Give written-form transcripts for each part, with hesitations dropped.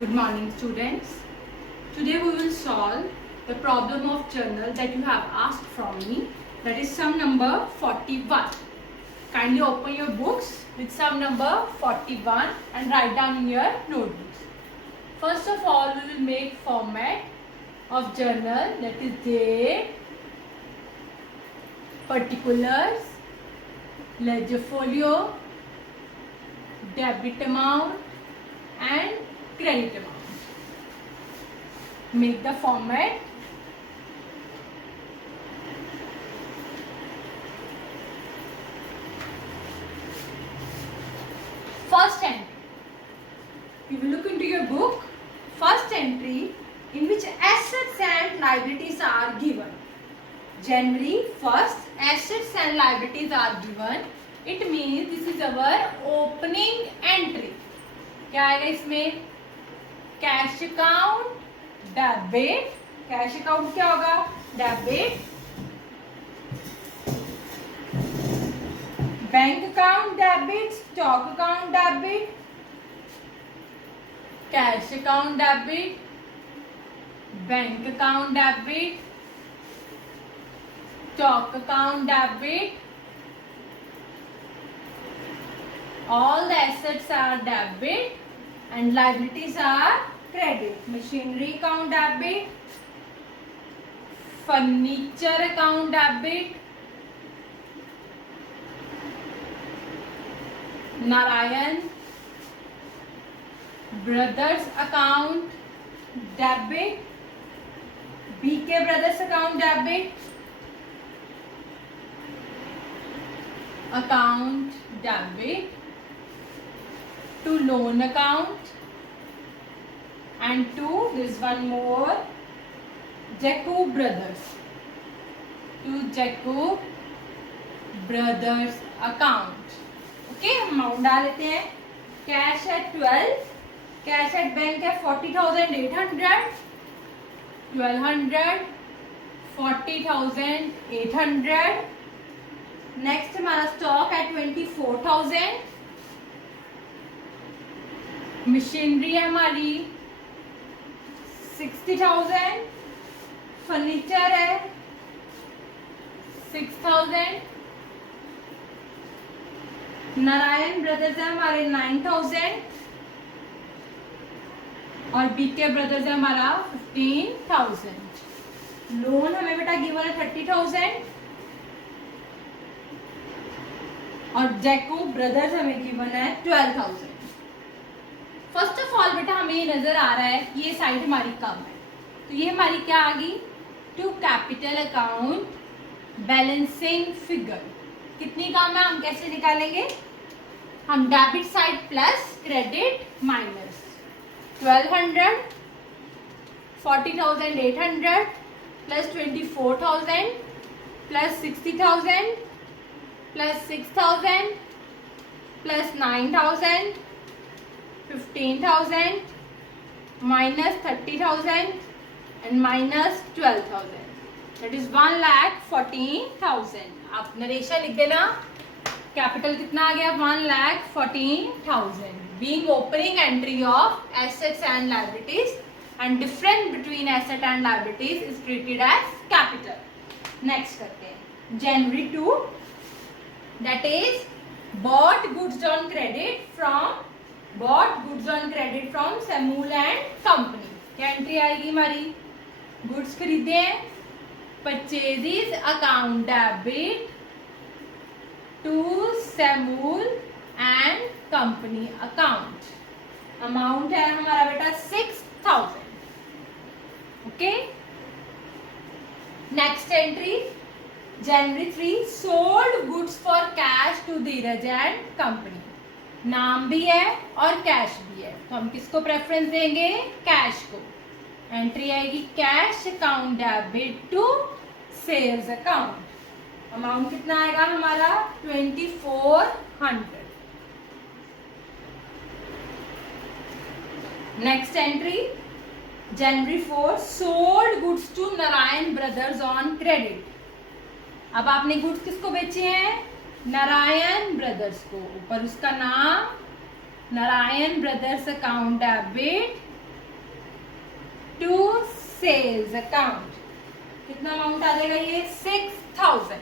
Good morning, students. Today we will solve the problem of journal that you have asked from me. That is sum number 41. Kindly open your books with sum number 41 and write down in your notebooks. First of all, we will make format of journal, that is date, particulars, ledger folio, debit amount and credit amount. Make the format. First entry. You will look into your book. First entry in which assets and liabilities are given. January 1st, assets and liabilities are given. It means this is our opening entry. क्या आएगा इसमें? Cash account debit. Cash account क्या होगा? Debit. Bank account debit. Stock account debit. Cash account debit. Bank account debit. Stock account debit. All the assets are debit and liabilities are credit. Machinery account debit, furniture account debit, Narayan Brothers account debit, BK Brothers account debit, account debit to loan account, and to this one more Jacob Brothers, to Jacob Brothers account. Okay, amount डाल लेते हैं. Cash है 12, cash at bank है 40,800, 1200, 40,800. Next हमारा stock है 24,000. Machinery है हमारी 60,000. Furniture है 6,000. नारायण ब्रदर्स है हमारे 9,000 और बीके ब्रदर्स है हमारा 15,000. लोन हमें बेटा गिवन है 30,000 और जैकोब ब्रदर्स हमें गिवन है 12,000. फर्स्ट ऑफ ऑल बेटा हमें ये नजर आ रहा है कि ये साइड हमारी कम है, तो ये हमारी क्या आ गई? To capital account balancing figure. कितनी कम है? हम कैसे निकालेंगे? हम debit side plus credit minus 1200, 40,800 plus 24,000 plus 60,000 plus 6,000 plus 9,000, 15,000 minus 30,000 and minus 12,000. That is 1,14,000. आप नरेशा लिख देना. कैपिटल कितना आ गया? 1,14,000. Being opening entry of assets and liabilities, and difference between asset and liabilities is treated as capital. Next करते हैं January 2. That is bought goods on credit from Samul and Company. क्या entry आएगी हमारी? Goods खरीदे हैं. Purchases account debit to Samul and Company account. Amount है हमारा बेटा 6,000. Okay. Next entry January 3. Sold goods for cash to Dheeraj and company. नाम भी है और कैश भी है, तो हम किसको प्रेफरेंस देंगे? कैश को. एंट्री आएगी cash account debit to sales account. Amount कितना आएगा हमारा? 2,400. Next entry January 4. Sold goods to Narayan brothers on credit. अब आपने गुड्स किसको बेचे हैं? नारायण ब्रदर्स को. ऊपर उसका नाम Narayan brothers account debit to sales account. कितना अमाउंट आ जाएगा ये? 6000।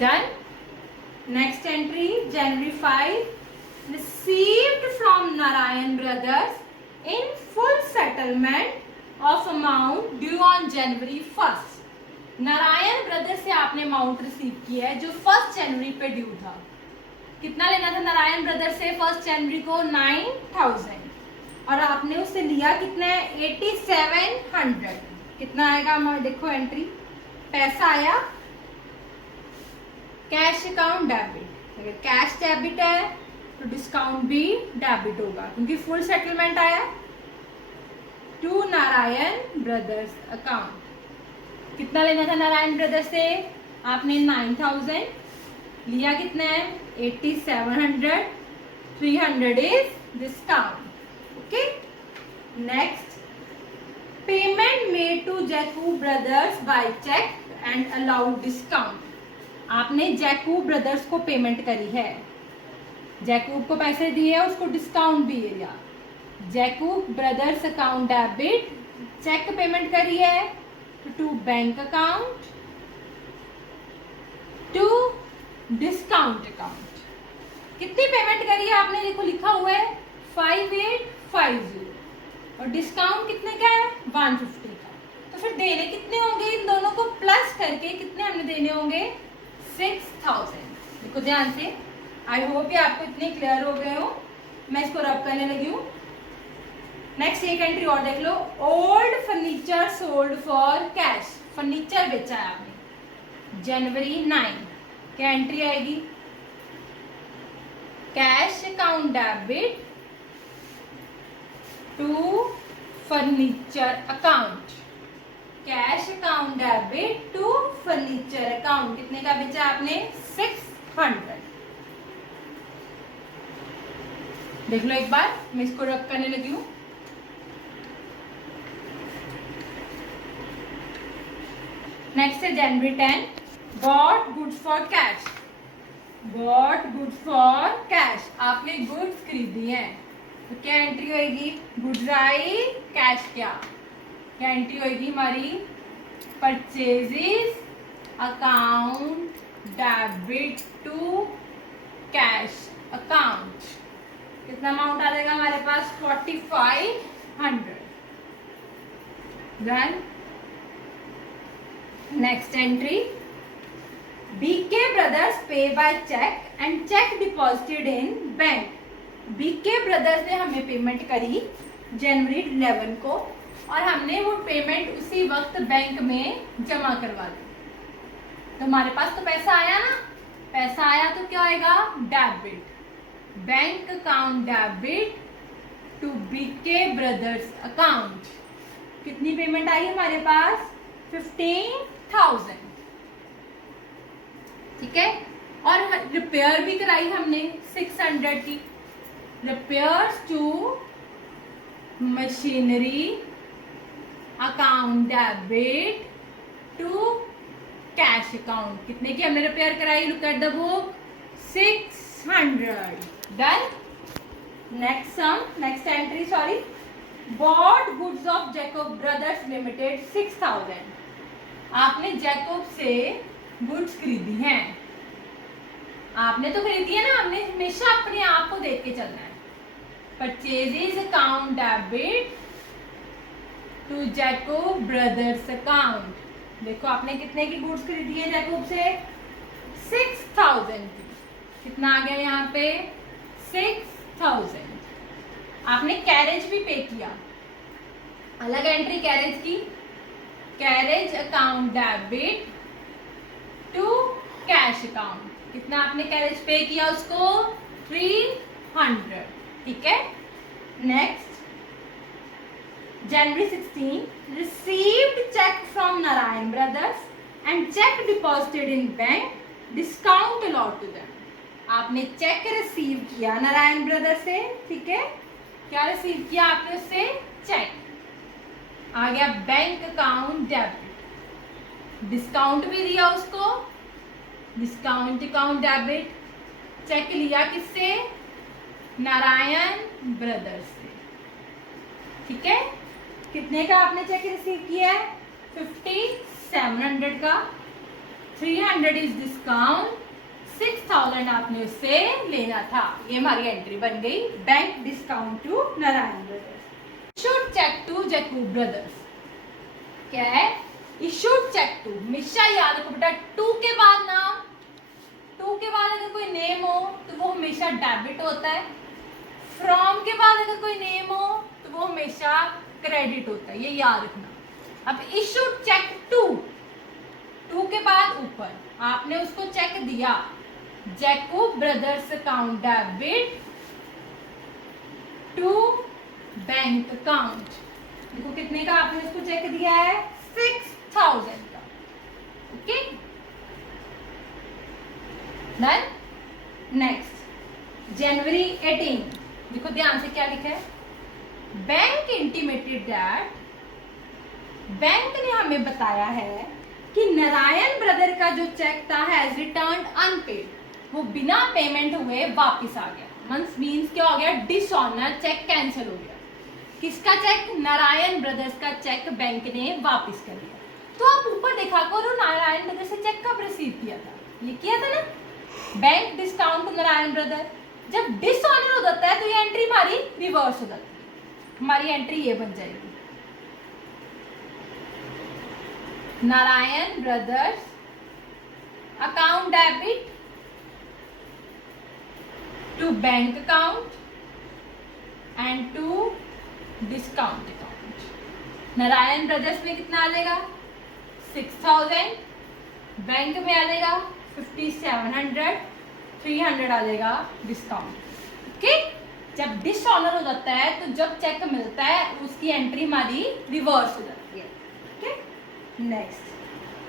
Done. Next entry January 5 received from Narayan brothers in full settlement of amount due on January 1। Narayan brothers से आपने अमाउंट रिसीव किया है जो 1 जनवरी पे ड्यू था। कितना लेना था नारायण ब्रदर्स से 1 जनवरी को? 9000। और आपने उससे लिया कितना है? 8700। कितना आएगा हमारा? देखो एंट्री, पैसा आया कैश अकाउंट डेबिट। अगर कैश डेबिट है तो डिस्काउंट भी डेबिट होगा क्योंकि फुल सेटलमेंट आया टू नारायण ब्रदर्स अकाउंट। कितना लेना था नारायण ब्रदर्स से? आपने 9000 लिया। कितना है? 8700। 300 is discount. Okay. Next, payment made to Jacob brothers by cheque and allowed discount. आपने जैकूब ब्रदर्स को पेमेंट करी है, जैकूब को पैसे दिए, उसको डिस्काउंट भी दिया। Jacob brothers account debit, cheque payment करी है to bank account, to discount account. कितनी पेमेंट करी है आपने? देखो लिखा हुआ है 5850 और डिस्काउंट कितने का है? 150 का। तो फिर देने कितने होंगे? इन दोनों को प्लस करके कितने हमने देने होंगे? 6000। देखो ध्यान से, आई होप ये आपको इतने क्लियर हो गए हो। मैं इसको रब करने लगी हूँ। नेक्स्ट एक एंट्री और देख लो, old furniture sold for cash. Furniture बेचा है आपने जनवरी 9। क्या एंट्री आएगी? Cash account debit to furniture account. Cash account debit to furniture account. कितने का बेचा आपने? 600। देख लो एक बार, मैं इसको रब करने लगी हूं। नेक्स्ट है जनवरी 10, bought goods for cash. Bought goods for cash, आपने गुड्स खरीदी है तो क्या एंट्री होगी? गुड्स आई, कैश क्या एंट्री होगी हमारी? Purchases account debit to cash account. कितना अमाउंट आ जाएगा हमारे पास? 4500। Done. Next entry, BK brothers pay by cheque and cheque deposited in bank. BK brothers ने हमें पेमेंट करी जनवरी 11 को और हमने वो पेमेंट उसी वक्त बैंक में जमा करवा दी। तो हमारे पास तो पैसा आया ना, पैसा आया तो क्या आएगा? Debit. Bank account debit to BK brothers account. कितनी पेमेंट आई हमारे पास? 15,000। ठीक है। और रिपेयर भी कराई हमने 600 की। Repairs to machinery account debit to cash account. कितने की हमने रिपेयर कराई? Look at the book, 600। Done. Next sum, next entry, sorry, bought goods of Jacob brothers limited 6000। आपने जैकब से गुड्स खरीदी हैं। आपने तो खरीदी है ना, हमने हमेशा अपने आप को देख के चलना है। Purchases account debit to Jacob brothers account. देखो आपने कितने की गुड्स खरीदी है जैकब से? 6000 की। कितना आ गया यहाँ पे? 6000। आपने कैरेज भी पे किया, अलग एंट्री कैरेज की। Carriage account debit to cash account. कितना आपने कैरेज पे किया उसको? 300। ठीक है। Next, January 16 received cheque from Narayan brothers and cheque deposited in bank, discount allowed to them. आपने चेक रिसीव किया नारायण ब्रदर्स से। ठीक है। क्या रिसीव किया आपने उससे? चेक। आ गया बैंक अकाउंट डेबिट, डिस्काउंट भी दिया उसको, डिस्काउंट अकाउंट डेबिट। चेक लिया किससे? नारायण ब्रदर्स से। ठीक है, कितने का आपने चेक रिसीव किया है? 5700 का। 300 इज डिस्काउंट, 6000 आपने उससे लेना था। ये हमारी एंट्री बन गई, bank discount to Narayan brothers. Issued cheque to Jacob brothers. क्या है? Issued cheque to. हमेशा याद रखो बेटा, टू के बाद नाम, टू के बाद अगर कोई नेम हो तो वो हमेशा डेबिट होता है। फ्रॉम के बाद अगर कोई नेम हो तो वो हमेशा क्रेडिट होता है, ये याद रखना। अब इशूड चेक टू, टू के बाद ऊपर आपने उसको चेक दिया, Jacob brothers account debit to bank account. देखो कितने का आपने उसको चेक दिया है? 6000 का। Okay, done. नेक्स्ट, जनवरी 18। देखो ध्यान से क्या लिखा है? बैंक इंटीमेटेड दैट, बैंक ने हमें बताया है कि नारायण ब्रदर का जो चेक था हैज रिटर्न्ड अनपेड, वो बिना पेमेंट हुए वापस आ गया। मींस क्या हो गया? डिसऑनर, चेक कैंसिल हो गया। किसका चेक? नारायण ब्रदर्स का चेक बैंक ने वापस कर दिया। तो आप ऊपर देखा करो, नारायण ब्रदर से चेक कब रिसीव किया था? ये किया था ना, bank discount to Narayan brother. जब डिसऑनर हो जाता है तो ये एंट्री हमारी रिवर्स हो जाती है। हमारी एंट्री ये बन जाएगी, Narayan brothers account debit to bank account and to discount account. Narayan brothers में कितना आ जाएगा? 6000, बैंक में आ जाएगा 5700, 300 आ जाएगा डिस्काउंट। ओके, जब डिसऑनर हो जाता है तो जब चेक मिलता है उसकी एंट्री हमारी रिवर्स हो जाती है। Okay, next,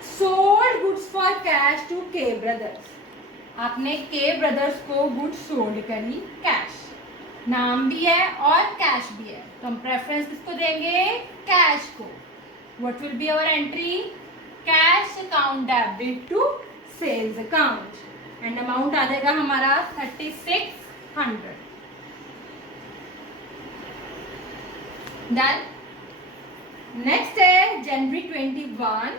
sold goods for cash to K brothers. आपने के ब्रदर्स को गुड्स सोल्ड करी कैश, नाम भी है और कैश भी है, तो हम प्रेफरेंस किसको देंगे? कैश को। What will be our entry? Cash account debit to sales account and amount आ जाएगा हमारा 3600। डन। नेक्स्ट है जनवरी 21,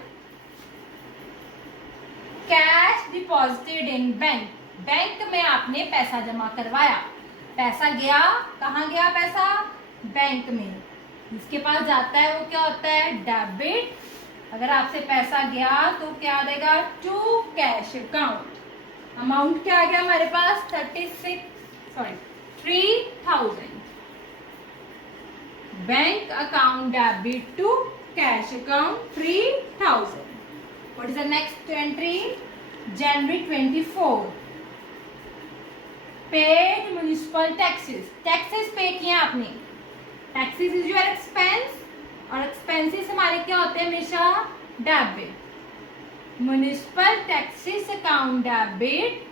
cash deposited in bank. Bank में आपने पैसा जमा करवाया, पैसा गया, कहाँ गया पैसा? बैंक में। जिसके पास जाता है वो क्या होता है? डेबिट। अगर आपसे पैसा गया तो क्या आ जाएगा? To cash account. अमाउंट क्या आ गया हमारे पास? 3000। Bank account debit to cash account 3000। What is the next entry? January 24, paid municipal taxes. Taxes pay किए आपने। टैक्सेस इज योर एक्सपेंस और एक्सपेंसेस हमारे क्या होते हैं? हमेशा debit. Municipal taxes account debit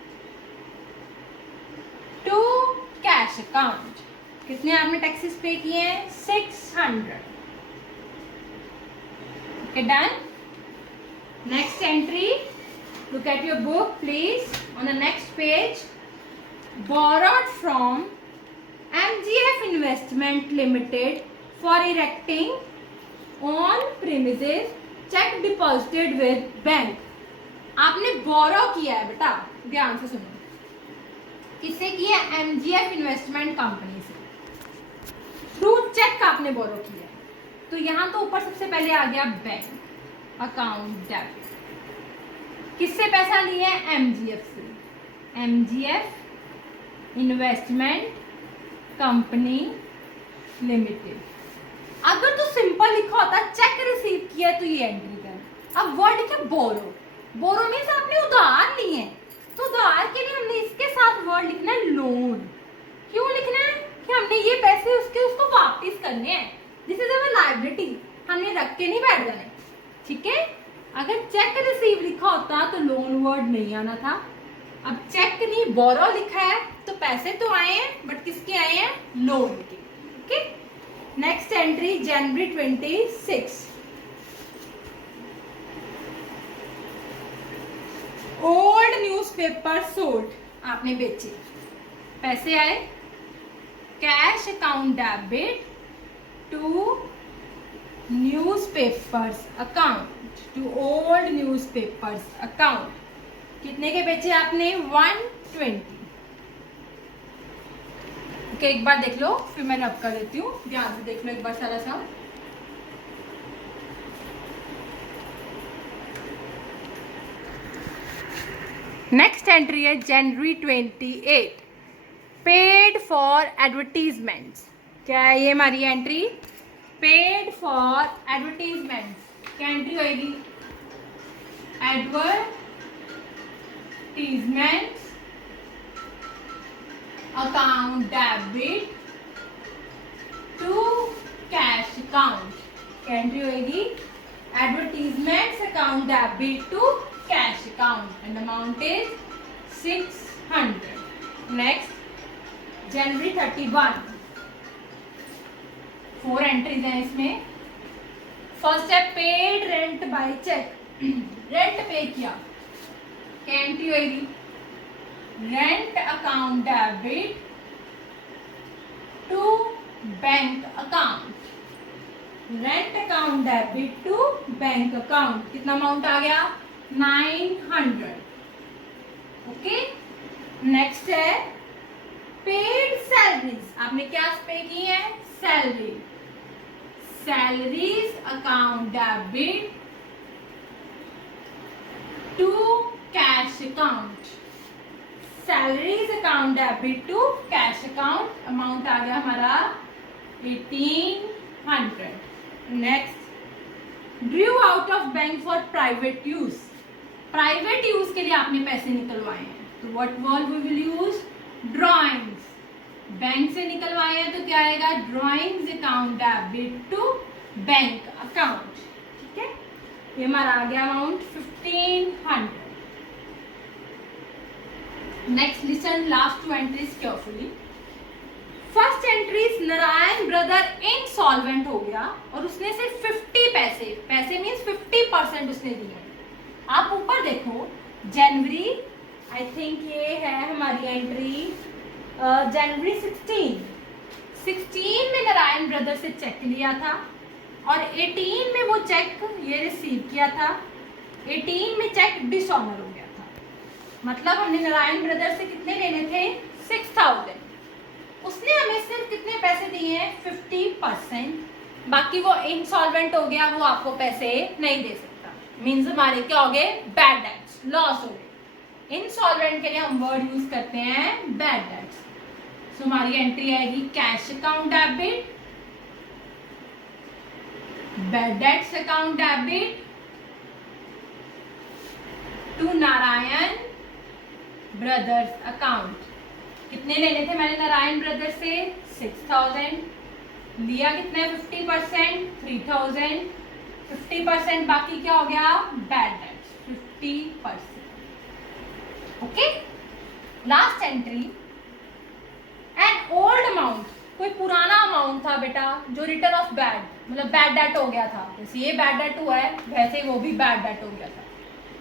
to cash account. कितने आपने टैक्सेस पे किए हैं? 600। Okay, done. Next entry, look at your book please. On the next page, borrowed from MGF Investment Limited for erecting on premises, check deposited with bank. आपने बोरो किया है बेटा, ध्यान से सुनो। किससे किया? MGF इन्वेस्टमेंट कंपनी से, थ्रू चेक आपने बोरो किया है। तो यहां तो ऊपर सबसे पहले आ गया बैंक अकाउंट डेबिट। किससे पैसा लिया है? MGF से। MGF investment company limited. अगर तो सिंपल लिखा होता चेक रिसीव किया तो ये एंट्री कर। अब वर्ड लिखा बोरो। बोरो मीन्स आपने उधार लिए हैं, तो उधार के लिए हमने इसके साथ वर्ड लिखना है लोन। क्यों लिखना है? कि हमने ये पैसे उसको वापस करने हैं। दिस इज अवर लायबिलिटी, हमने रख के नहीं बैठ जाने। ठीक है, अगर चेक रिसीव लिखा होता तो लोन वर्ड नहीं आना था। अब चेक नहीं बोरो लिखा है तो पैसे तो आए हैं, बट किसके आए हैं? लोन के। Okay, next entry January 26, old newspaper sold. आपने बेचे, पैसे आए, cash account debit to newspapers account, to old newspapers account. कितने के बेचे आपने? 120। ओके, एक बार देख लो, फिर मैं रब कर देती हूँ, ध्यान से देख लो एक बार सारा सा। नेक्स्ट एंट्री है जनवरी 28, पेड फॉर एडवर्टीजमेंट्स। क्या है ये हमारी एंट्री? Paid for advertisements. क्या एंट्री होगी? Advertisements account debit to cash account. क्या एंट्री होगी? Advertisements account debit to cash account and amount is 600। Next January 31, 4 entries हैं इसमें। फर्स्ट है paid rent by cheque, rent pay किया। क्या entry होगी? Rent account debit to bank account, rent account debit to bank account. कितना amount आ गया? 900। Okay, next है पेड सैलरीज। आपने क्या पे की है? Salary, salaries account debit to cash account, salaries account debit to cash account. Amount आ गया हमारा 1800। Next drew out of bank for private use, private use के लिए आपने पैसे निकलवाए हैं, तो what word we will use? Drawings. Bank से निकलवाए हैं तो क्या आएगा? Drawings account debit to bank account. ठीक है, ये हमारा आ गया amount 1500। Next listen last 2 entries carefully. First entries Narayan brother insolvent हो गया और उसने सिर्फ 50 पैसे मीन्स 50% उसने दिए। आप ऊपर देखो जनवरी, आई थिंक ये है हमारी एंट्री जनवरी 16 में नारायण ब्रदर से चेक लिया था और 18 में वो चेक ये रिसीव किया था। 18 में चेक डिसऑनर हो गया था, मतलब हमने नारायण ब्रदर से कितने लेने थे? 6000। उसने हमें सिर्फ कितने पैसे दिए हैं? 50%। बाकी वो इनसॉल्वेंट हो गया, वो आपको पैसे नहीं दे सकता। मीन्स हमारे क्या हो गए? बैड डेट्स, लॉस हो गए। इनसॉल्वेंट के लिए हम वर्ड यूज करते हैं बैड डेट्स। सो हमारी एंट्री आएगी cash account debit, bad debts account debit to Narayan brothers account. कितने लेने थे मैंने नारायण ब्रदर्स से? 6000। लिया कितने? 50%, 3000। 50% बाकी क्या हो गया? Bad debts 50%। Okay, last entry an old amount, कोई पुराना अमाउंट था बेटा जो रिटर्न ऑफ बैड, मतलब बैड डेट हो गया था। जैसे ये बैड डेट हुआ है वैसे वो भी बैड डेट हो गया था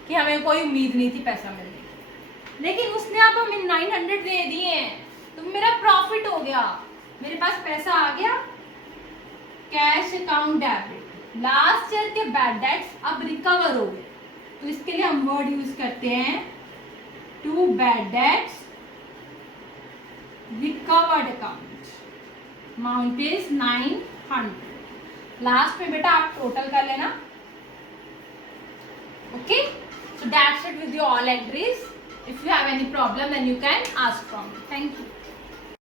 कि हमें कोई उम्मीद नहीं थी पैसा मिलने की, लेकिन उसने आप हमें 900 दे दिए हैं तो मेरा प्रॉफिट हो गया, मेरे पास पैसा आ गया। Cash account debit, last year के बैड डेट्स अब रिकवर हो गए, तो इसके लिए हम वर्ड यूज करते हैं to bad debts recovered account, amount is 900। Last में बेटा आप टोटल कर लेना। Okay, so that's it with your all entries. If you have any problem then you can ask from me. Thank you.